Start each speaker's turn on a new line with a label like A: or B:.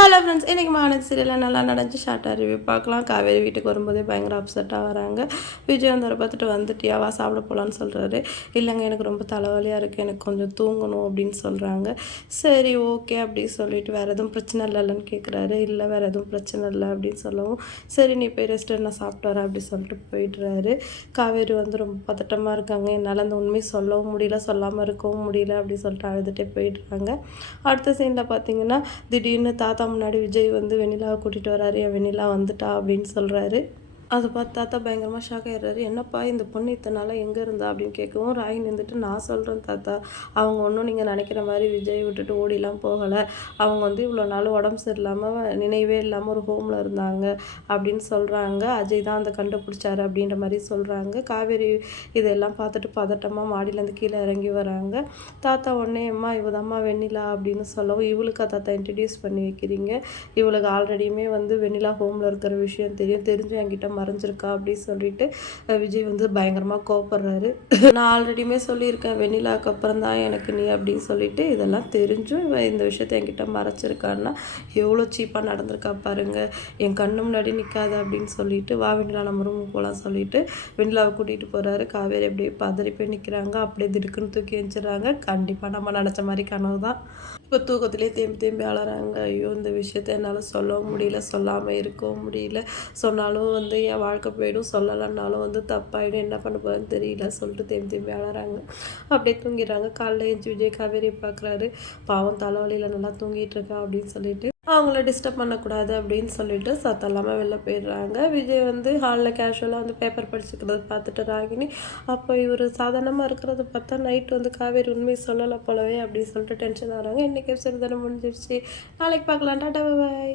A: Hello friends இன்றைக்கி மானது சீரியலில் நல்லா நடந்துச்சு ஷார்ட்டாக ரிவ்யூ பார்க்கலாம். காவேரி வீட்டுக்கு வரும்போதே பயங்கர அப்செட்டாக வராங்க விஜய் வந்து பார்த்துட்டு வந்துட்டியா? வா சாப்பிட போகலான்னு சொல்கிறாரு இல்லைங்க எனக்கு ரொம்ப தலைவலியாக இருக்குது எனக்கு கொஞ்சம் தூங்கணும் அப்படின்னு சொல்கிறாங்க சரி ஓகே அப்படி சொல்லிட்டு வேறு எதுவும் பிரச்சனை இல்லைன்னு கேட்குறாரு இல்லை வேறு எதுவும் பிரச்சனை இல்லை அப்படின்னு சொல்லவும் சரி நீ போய் ரெஸ்ட் நான் சாப்பிட்டு வரேன் அப்படி சொல்லிட்டு போயிடுறாரு. காவேரி வந்து ரொம்ப பதட்டமாக இருக்காங்க. என்னால் அந்த உண்மையை சொல்லவும் முடியல சொல்லாமல் இருக்கவும் முடியல அப்படி சொல்லிட்டு அழுதுகிட்டே போயிடுறாங்க. அடுத்த சீனில் பார்த்தீங்கன்னா திடீர்னு தாத்தா முன்னாடி விஜய் வந்து வெண்ணிலாவை கூட்டிகிட்டு வராரு என் வெண்ணிலா வந்துட்டா அப்படின்னு சொல்கிறாரு அதை பார்த்து தாத்தா பயங்கரமாக ஷாக் ஆகிடுறாரு என்னப்பா இந்த பொண்ணு இத்தனை நாளாக எங்கே இருந்தா? அப்படின்னு கேட்கவும் ராய் நின்றுட்டு நான் சொல்கிறேன் தாத்தா. அவங்க ஒன்றும் நீங்கள் நினைக்கிற மாதிரி விஜய் விட்டுட்டு ஓடிலாம் போகலை. அவங்க வந்து இவ்வளோ நாள் உடம்பு சரியில்லாமல் நினைவே இல்லாமல் ஒரு ஹோமில் இருந்தாங்க அப்படின்னு சொல்கிறாங்க அஜய் தான் அந்த கண்டுபிடிச்சாரு அப்படின்ற மாதிரி சொல்கிறாங்க காவேரி இதெல்லாம் பார்த்துட்டு பதட்டமாக மாடியிலேருந்து கீழே இறங்கி வராங்க. தாத்தா உடனே அம்மா இவதாம்மா வெண்ணிலா அப்படின்னு சொல்லவும் இவளுக்கு தாத்தா இன்ட்ரடியூஸ் பண்ணி வைக்கிறீங்க. இவளுக்கு ஆல்ரெடியுமே வந்து வெண்ணிலா ஹோமில் இருக்கிற விஷயம் தெரியும். தெரிஞ்சு என்கிட்ட மறைஞ்சிருக்கா அப்படின்னு சொல்லிட்டு விஜய் வந்து பயங்கரமாக கோவப்படுறாரு. நான் ஆல்ரெடியுமே சொல்லியிருக்கேன் வெண்ணிலாக்கு அப்புறம் தான் எனக்கு நீ அப்படின்னு சொல்லிட்டு இதெல்லாம் தெரிஞ்சும் இவன் இந்த விஷயத்த என்கிட்ட மறைச்சிருக்கான்னா எவ்வளோ சீப்பாக நடந்திருக்கா பாருங்க என் கண்ணு முன்னாடி நிற்காது அப்படின்னு சொல்லிட்டு வா வெண்ணிலா நம்ம ரூமுக்கு போகலாம் சொல்லிட்டு வெண்ணிலாவை கூட்டிகிட்டு போகிறாரு காவேரி அப்படியே பதறி போய் நிற்கிறாங்க அப்படியே திடுக்குன்னு தூக்கி வச்சிடறாங்க கண்டிப்பாக நம்ம நினச்ச மாதிரி கனவு தான் இப்போ தூக்கத்திலே தேம்பி தேம்பி அழறாங்க ஐயோ இந்த விஷயத்த என்னால் சொல்லவும் முடியல சொல்லாமல் இருக்கவும் முடியல. சொன்னாலும் வந்து என் வாழ்க்கை போயிடும். சொல்லலைன்னாலும் வந்து தப்பாயிடும். என்ன பண்ண போகிறேன்னு தெரியல சொல்லிட்டு தேம்பி தேம்பி அழறாங்க அப்படியே தூங்கிடுறாங்க. காலைல எழுந்து விஜய் காவேரி பார்க்குறாரு பாவம் தலைவலியில் நல்லா தூங்கிட்டு இருக்கா அப்படின்னு சொல்லிட்டு. அவங்கள டிஸ்டர்ப் பண்ணக்கூடாது அப்படின்னு சொல்லிட்டு சத்தம் இல்லாமல் வெளில போயிடுறாங்க. விஜய் வந்து ஹாலில் கேஷுவலாக வந்து பேப்பர் படிச்சுக்கிறத பார்த்துட்டு ராகினி அப்போ இவர் சாதாரணமாக இருக்கிறத பார்த்தா நைட் வந்து காவேரி உண்மையை சொல்லலை போலவே அப்படின்னு சொல்லிட்டு டென்ஷன் ஆகிறாங்க. இன்றைக்கி சிறுதனம் முடிஞ்சிருச்சு. நாளைக்கு பார்க்கலாம். டாட்டா பாய்